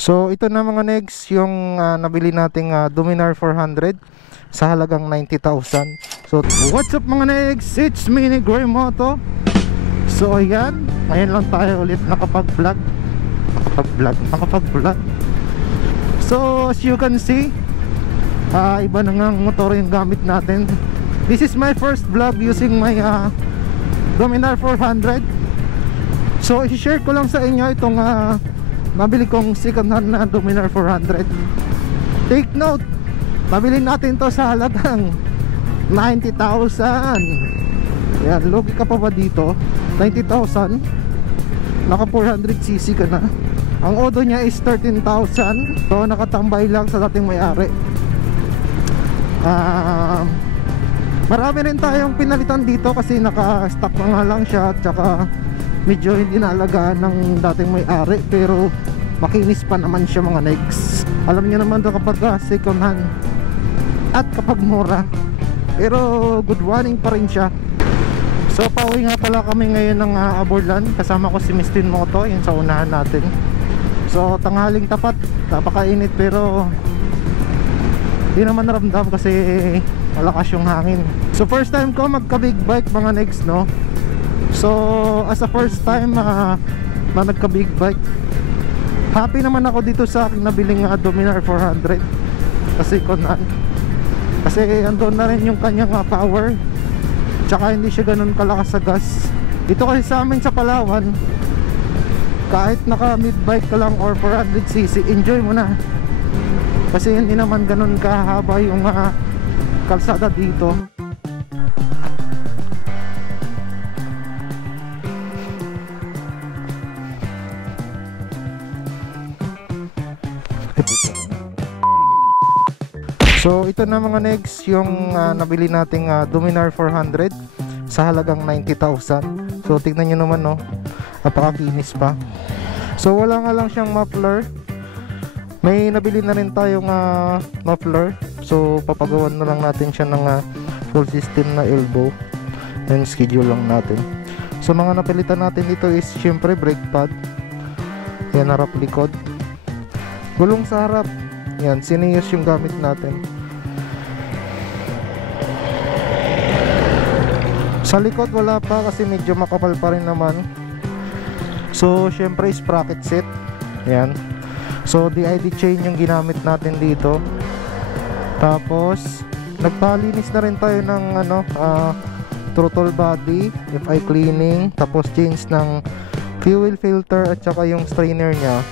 So ito na mga negs yung nabili nating Dominar 400 sa halagang 90,000. So what's up mga negs, it's me Negroy Moto. So ayan, ngayon lang tayo ulit nakapag-vlog. So as you can see, iba na nga motor yung gamit natin. This is my first vlog using my Dominar 400. So i-share ko lang sa inyo itong nabili kong second hand na Dominar 400. Take note, nabili natin to sa halagang 90,000. Yan, logi ka pa ba dito? 90,000, naka 400cc ka na. Ang odo niya is 13,000. So nakatambay lang sa dating may-ari. Marami rin tayong pinalitan dito kasi naka-stock na nga lang siya. At saka medyo hindi naalagaan ng dating may-ari, pero makinis pa naman siya mga negs. Alam niyo naman daw kapag second hand at kapag mura, pero good running pa rin siya. So pauwi nga pala kami ngayon ng Aborlan. Kasama ko si Mistin Moto, yun sa unahan natin. So tanghaling tapat, napakainit, pero di naman naramdam kasi malakas yung hangin. So first time ko magka big bike mga negs, no? So as a first time nagka big bike, happy naman ako dito sa aking nabiling Dominar 400 kasi kasi andun na rin yung kanyang power, tsaka hindi siya ganun kalakas sa gas. Dito kasi sa amin sa Palawan, kahit naka mid bike ka lang or 400cc, enjoy mo na kasi hindi naman ganun kahaba yung kalsada dito. So ito na mga negs yung nabili nating Dominar 400 sa halagang 90,000. So tignan nyo naman, no, napakakinis pa. So wala nga lang siyang muffler. May nabili na rin tayong muffler. So papagawan na lang natin siya ng full system na elbow. And schedule lang natin. So mga napilitan natin dito is syempre brake pad. Yan, harap likod. Gulong sa harap. Yan, siniyos yung gamit natin. Sa likod wala pa kasi medyo makapal pa rin naman. So syempre sprocket set. Yan. So DID chain yung ginamit natin dito. Tapos nagpalinis na rin tayo ng throttle body, FI cleaning, tapos change ng fuel filter at saka yung strainer nya.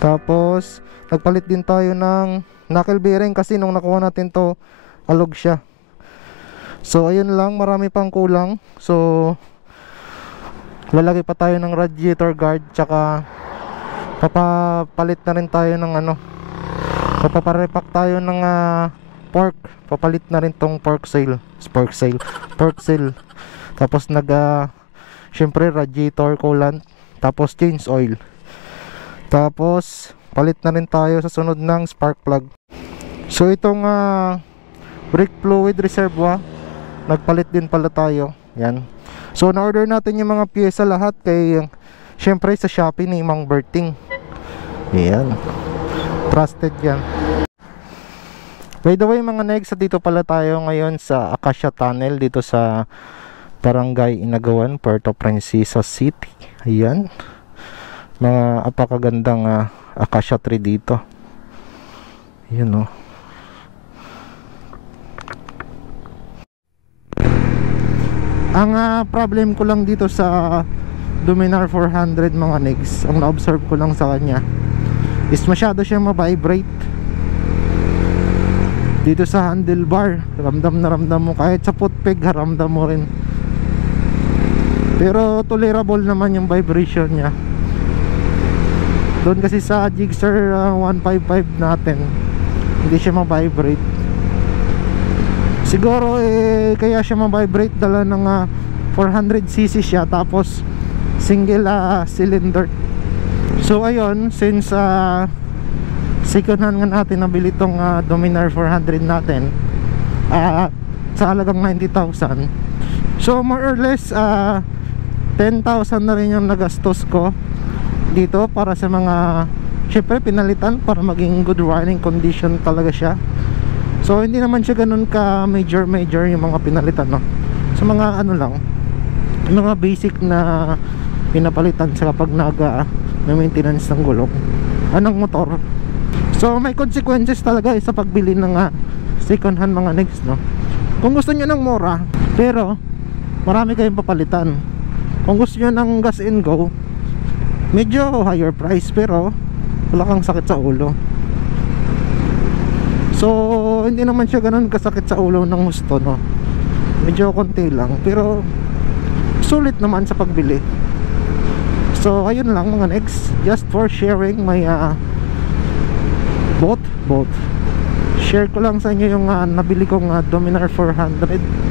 Tapos nagpalit din tayo ng knuckle bearing kasi nung nakuha natin to, alog siya. So ayun lang, marami pang kulang. So lalagay pa tayo ng radiator guard, tsaka papapalit na rin tayo ng papaparepack tayo ng fork. Papalit na rin tong fork seal. Tapos syempre radiator coolant, tapos change oil. Tapos palit na rin tayo sa sunod ng spark plug. So itong brake fluid reservoir, nagpalit din pala tayo. Yan. So na-order natin yung mga pyesa lahat kay syempre sa Shopee ni Mang Berting. Yan. Trusted yan. By the way mga negs, dito pala tayo ngayon sa Acacia Tunnel dito sa Barangay Inagawan, Puerto Princesa City. Ayan. Mga apakagandang acacia tree dito. Yun, oh. Ang problem ko lang dito sa Dominar 400 mga negs, ang na-observe ko lang sa kanya is masyado siya ma-vibrate dito sa handlebar. Ramdam na ramdam mo, kahit sa footpeg ramdam mo rin. Pero tolerable naman yung vibration nya. Doon kasi sa Gixxer 155 natin, hindi siya ma-vibrate. Siguro kaya siya ma-vibrate dala ng 400cc siya, tapos single cylinder. So ayun, since second hand nga natin nabili tong Dominar 400 natin sa halagang 90,000. So more or less 10,000 na rin yung nagastos ko dito para sa mga syempre pinalitan para maging good running condition talaga siya. So hindi naman siya ganun ka major yung mga pinalitan, no. So mga ano lang, yung mga basic na pinapalitan sa kapag may maintenance ng gulong ng motor. So may consequences talaga sa pagbili ng second hand mga negs, no. Kung gusto nyo ng mura pero marami kayong papalitan, kung gusto nyo ng gas and go, medyo higher price pero wala kang sakit sa ulo. So hindi naman siya ganun kasakit sa ulo ng husto, no. Medyo konti lang pero sulit naman sa pagbili. So ayun lang mga next, just for sharing my boat. Share ko lang sa inyo yung nabili kong Dominar 400.